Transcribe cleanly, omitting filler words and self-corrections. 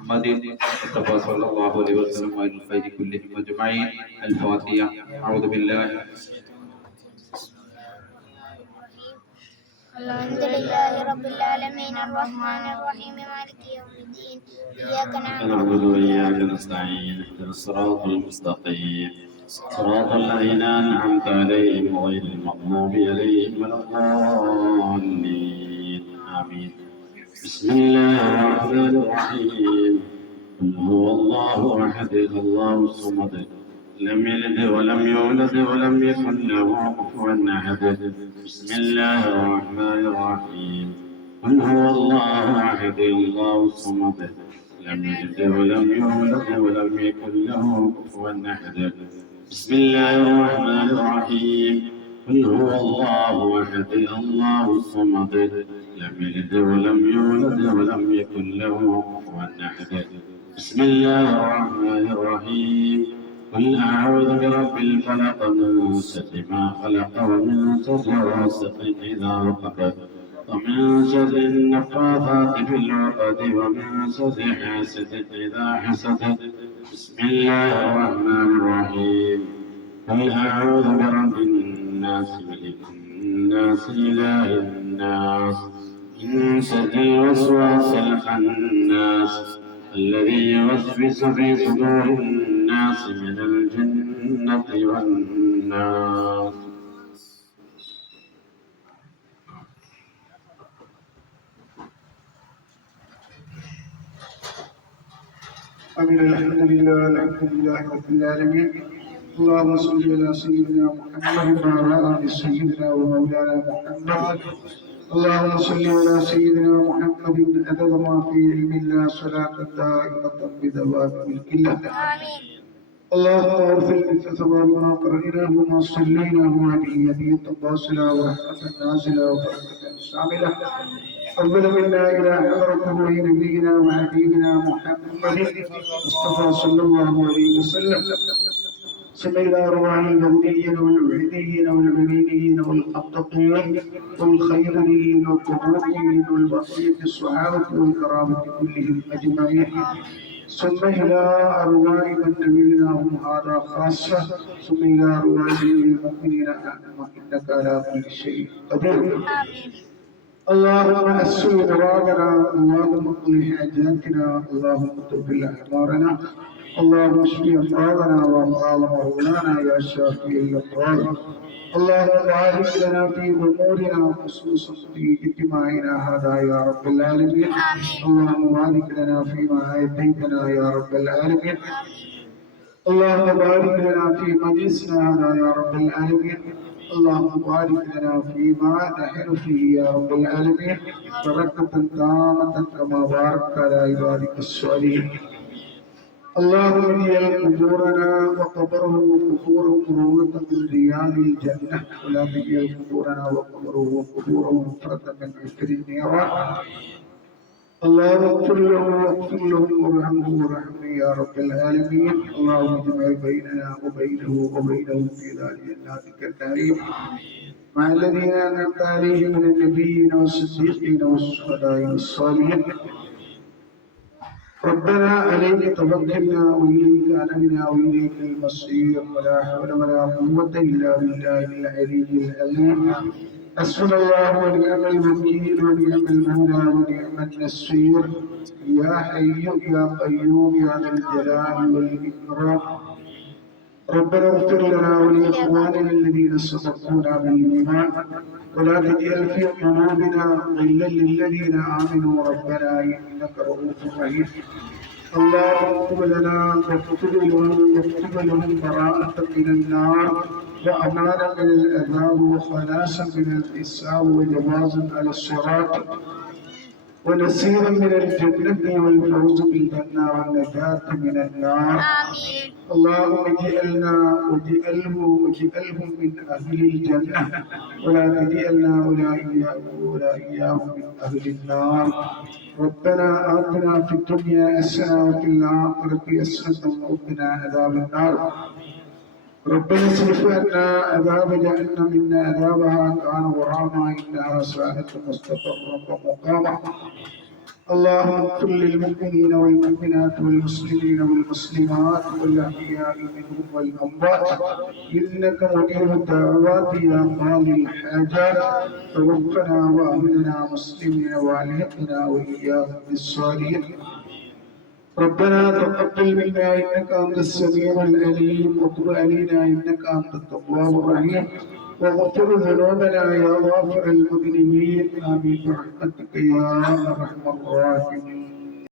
محمد المصطفى صلى الله عليه وسلم وعلى الخير كلهم أجمعين. الفاتحة. أعوذ بالله. الحمد لله رب العالمين الرحمن الرحيم مالك يوم الدين إياك نعبد وإياك نستعين اهدنا الصراط المستقيم صراط الذين أنعمت عليهم غير المغضوب عليهم ولا الضالين آمين. بسم الله الرحمن الرحيم. قل هو الله أحد الله الصمد لم يلد ولم يولد ولم يكن له كفوا أحد. بسم الله الرحمن الرحيم. قل هو الله أحد الله الصمد لم يلد ولم يولد ولم يكن له كفوا أحد. بسم الله الرحمن الرحيم. قل هو الله أحد الله الصمد لم يلد ولم يولد ولم يكن له كفوا أحد. بسم الله الرحمن الرحيم. قل أعوذ برب الفلق من شر ما خلق ومن شر غاسق إذا وقب ومن شر النفاثات في العقد ومن شر حاسد إذا حسد. بسم الله الرحمن الرحيم. قل أعوذ برب الناس ملك الناس إله الناس من شر الوسواس الخناس الذي يوسوس في صدور الناس من الجنة والناس. آمين. الحمد لله رب العالمين. اللهم صل على سيدنا محمد وعلى آل سيدنا ومولانا محمد. اللهم صل على سيدنا محمد عدد ما في علم الله صلاة دائمة بدوام ملك الله. اللهم اغفر لك ثواب ما قرأناه وما صليناه هذه هدية باصلة ورحمة نازلة وبركة شاملة. أول منا إلى حضرته نبينا وحبيبنا محمد مصطفى صلى الله عليه وسلم. ثم إلى أرواح الغوديين والوحيدين والعليين والأبطقين والخيرين والقبورين والبقية الصحابة والكرامة كلهم أجمعين. ثم إلى أرواح من نبيناهم هذا خاصة. ثم إلى أرواح المؤمنين إنك على كل شيء قدير. اللهم أسر مرادنا. اللهم اقض حاجاتنا. اللهم طول أعمارنا. اللهم اشف أمراضنا وأمراض مولانا يا شافي الأمراض. اللهم بارك لنا في أمورنا خصوصا في اجتماعنا هذا يا رب العالمين. اللهم بارك لنا فيما آتيتنا يا رب العالمين. اللهم بارك لنا في مجلسنا هذا يا رب العالمين. اللهم بارك لنا فيما نحن فيه يا رب العالمين بركة تامة كما باركت على عبادك الصالحين. اللهم اجعل قبورنا وقبره وقبورهم روضة من رياض الجنة ولا تجعل قبورنا وقبره وقبورهم مفردا من عفر النيران. اللهم اغفر له واغفر لهم وارحمه وارحمه يا رب العالمين. اللهم اجمع بيننا وبينه وبينهم في دار جناتك النعيم مع الذين انعمت عليهم من النبيين والصديقين والشهداء والصالحين. ربنا عليك توكلنا وإليك أنبنا وإليك المصير ولا حول ولا قوة إلا بالله العلي العظيم. حسبنا الله ونعم الوكيل ونعم المولى ونعم النصير. يا حي يا قيوم يا ذا الجلال والإكرام. ربنا اغفر لنا ولإخواننا الذين سبقونا بالإيمان ولا تجعل في قلوبنا غلا للذين آمنوا ربنا إنك رؤوف رحيم. اللهم اكتب لنا واكتب لهم براءة من النار وأمانا من العذاب وخلاصا من الحساب وجوازا على الصراط ونسيرا من الجنة والفوز بالجنة والنجاة من النار. اللهم اجعلنا واجعلهم من أهل الجنة ولا تجعلنا ولا إياهم من أهل النار. ربنا آتنا في الدنيا حسنة وفي الآخرة حسنة وقنا عذاب النار. ربنا اصرف عنا عذاب جهنم إن عذابها كان غراما إنها ساءت مستقرا ومقاما. اللهم اغفر للمؤمنين والمؤمنات والمسلمين والمسلمات والأحياء منهم والأموات إنك مجيب الدعوات يا قاضي الحاجات توفنا وأهلنا مسلمين وألحقنا وإياهم بالصالحين ربنا تقبل منا إنك أنت السميع العليم وتب علينا إنك أنت التواب الرحيم واغفر ذنوبنا يا غافر المذنبين آمين برحمتك يا أرحم الراحمين.